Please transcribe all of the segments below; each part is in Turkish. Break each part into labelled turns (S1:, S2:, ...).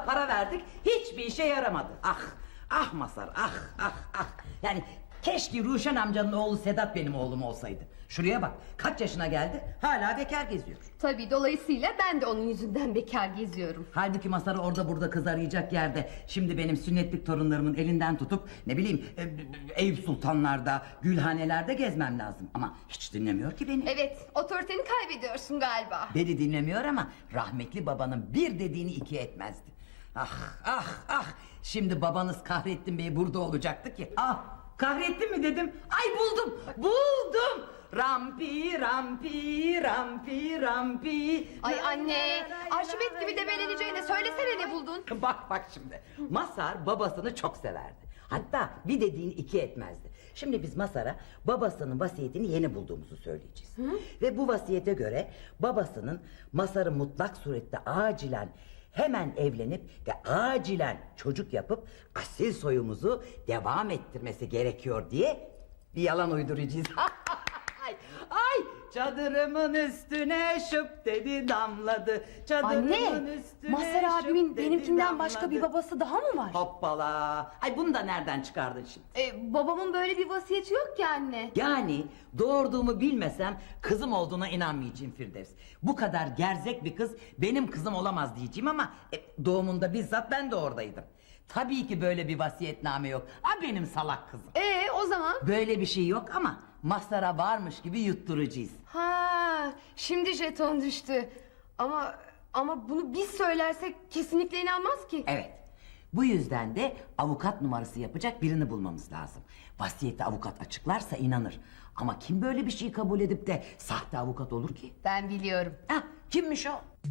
S1: kadar para verdik, hiçbir işe yaramadı. Ah, ah Mazhar, ah, ah, ah. Yani keşke Ruşen amcanın oğlu Sedat benim oğlum olsaydı. Şuraya bak, kaç yaşına geldi, hala bekar geziyor.
S2: Tabii, dolayısıyla ben de onun yüzünden bekar geziyorum.
S1: Halbuki Mazhar'ı orada burada kız arayacak yerde şimdi benim sünnetlik torunlarımın elinden tutup ne bileyim Eyüp Sultanlar'da, Gülhaneler'de gezmem lazım. Ama hiç dinlemiyor ki beni.
S2: Evet, otoriteni kaybediyorsun galiba.
S1: Beni dinlemiyor ama rahmetli babanın bir dediğini iki etmezdi. Ah ah ah, şimdi babanız Kahrettin Bey burada olacaktı ki. Ah, Kahrettin mi dedim, ay buldum. Rampi rampi rampi rampi.
S2: Ay anne, Arşimet gibi debeleneceğine söylesene ne buldun?
S1: Bak şimdi, Mazhar babasını çok severdi. Hatta bir dediğini iki etmezdi. Şimdi biz Mazhar'a babasının vasiyetini yeni bulduğumuzu söyleyeceğiz. Ve bu vasiyete göre babasının Mazhar'ı mutlak surette acilen hemen evlenip ve acilen çocuk yapıp asil soyumuzu devam ettirmesi gerekiyor diye bir yalan uyduracağız. Ay, çadırımın üstüne şıp dedi damladı.
S2: Anne, Mazhar abimin benimkinden başka bir babası daha mı var?
S1: Hoppala. Ay, bunu da nereden çıkardın şimdi?
S2: Babamın böyle bir vasiyeti yok ki anne.
S1: Yani doğurduğumu bilmesem kızım olduğuna inanmayacağım Firdevs. Bu kadar gerzek bir kız benim kızım olamaz diyeceğim ama doğumunda bizzat ben de oradaydım. Tabii ki böyle bir vasiyetname yok. Benim salak kızım.
S2: O zaman?
S1: Böyle bir şey yok ama Mazhar'a varmış gibi yutturacağız.
S2: Ha, şimdi jeton düştü. Ama bunu biz söylersek kesinlikle inanmaz ki.
S1: Evet. Bu yüzden de avukat numarası yapacak birini bulmamız lazım. Vasiyeti avukat açıklarsa inanır. Ama kim böyle bir şeyi kabul edip de sahte avukat olur ki?
S2: Ben biliyorum.
S1: Kimmiş o?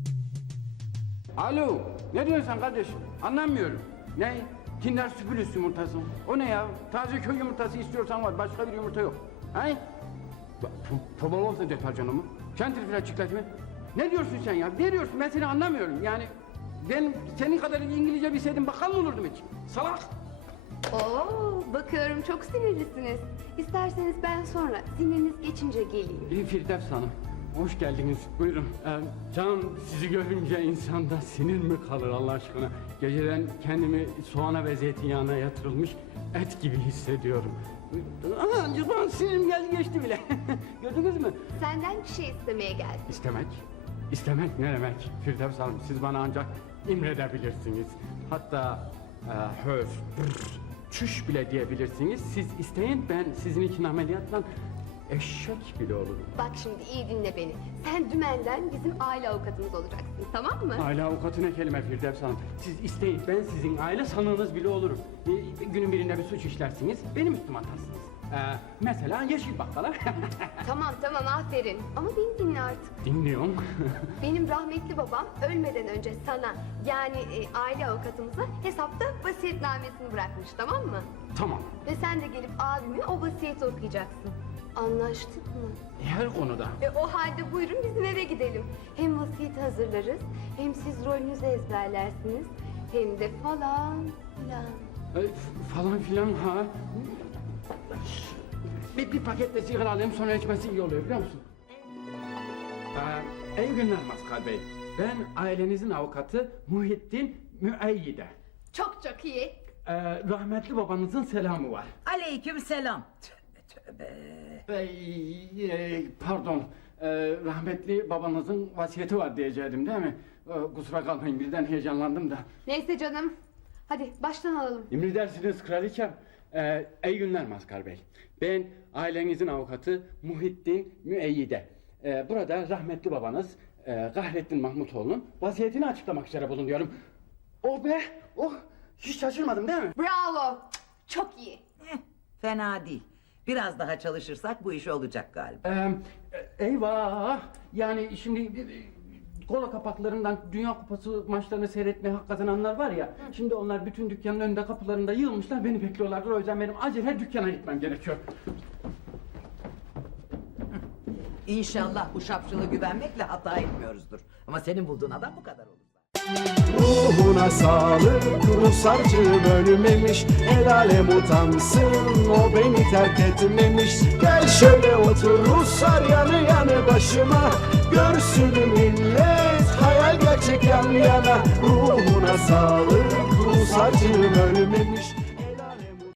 S3: Alo, ne diyorsun sen kardeşim? Anlamıyorum. Ne? Kinder Sürpriz yumurtası mı? O ne ya? Taze köy yumurtası istiyorsan var, başka bir yumurta yok. He? Pomalovsa deterjanı mı? Şantrifle çikolata mı? Ne diyorsun sen ya? Ne diyorsun? Ben seni anlamıyorum. Yani ben senin kadar İngilizce bilseydim bakkal mı olurdum hiç? Salak!
S2: Bakıyorum çok sinirlisiniz. İsterseniz ben sonra siniriniz geçince geleyim.
S3: Firdevs Hanım, hoş geldiniz. Buyurun. Canım, sizi görünce insanda sinir mi kalır Allah aşkına? Geceden kendimi soğana ve zeytinyağına yatırılmış et gibi hissediyorum. Acaba sinirim geldi geçti bile. Gördünüz mü?
S2: Senden bir şey istemeye geldim.
S3: İstemek? İstemek ne demek? Firdevs Hanım, siz bana ancak emredebilirsiniz. Hatta höz, çüş bile diyebilirsiniz. Siz isteyin, ben sizin için ameliyatla eşek bile olurum.
S2: Bak şimdi iyi dinle beni. Sen dümenden bizim aile avukatımız olacaksın, tamam mı?
S3: Aile avukatı ne kelime Firdevs Hanım? Siz isteyin, ben sizin aile sanığınız bile olurum. Günün birinde bir suç işlersiniz, benim üstüme atarsınız. Mesela yeşil bakkala.
S2: Tamam aferin. Ama beni dinle artık.
S3: Dinliyorum.
S2: Benim rahmetli babam ölmeden önce sana, yani aile avukatımıza hesapta vasiyetnamesini bırakmış, tamam mı?
S3: Tamam.
S2: Ve sen de gelip abime o vasiyeti okuyacaksın. Anlaştık mı?
S3: Her konuda.
S2: O halde buyurun bizim eve gidelim. Hem vasiyeti hazırlarız, hem siz rolünüzü ezberlersiniz, hem de falan filan.
S3: Falan filan ha. Bir paketle sigara alayım, sonra içmesi iyi oluyor biliyor musun? İyi günler Maskal Bey. Ben ailenizin avukatı Muhittin Müeyyide.
S2: Çok iyi.
S3: Rahmetli babanızın selamı var.
S1: Aleyküm selam. Tövbe.
S3: Pardon, rahmetli babanızın vasiyeti var diyecektim değil mi? Kusura kalmayın, birden heyecanlandım da.
S2: Neyse canım, hadi baştan alalım.
S3: Emredersiniz kraliçem. İyi günler Maskal Bey. Ben ailenizin avukatı Muhittin Müeyyide. Burada rahmetli babanız Kahrettin Mahmutoğlu'nun vasiyetini açıklamak üzere bulunuyorum. Oh be, oh! Hiç şaşırmadım değil mi?
S2: Bravo, çok iyi.
S1: Fena değil. Biraz daha çalışırsak bu iş olacak galiba.
S3: Eyvah! Yani şimdi kola kapaklarından Dünya Kupası maçlarını seyretmeye hak kazananlar var ya. Şimdi onlar bütün dükkanın önünde kapılarında yığılmışlar, beni bekliyorlardır. O yüzden benim acele dükkana gitmem gerekiyor.
S1: İnşallah bu şapşalı güvenmekle hata etmiyoruzdur. Ama senin bulduğun adam bu kadar olur.
S4: Ruhuna sağlık, Rusarcığım ölmemiş. El alem utansın, o beni terk etmemiş. Gel şöyle otur Ruslar yanı yanı başıma. Görsün millet, hayal gerçek yan yana. Ruhuna sağlık, Rusarcığım ölmemiş.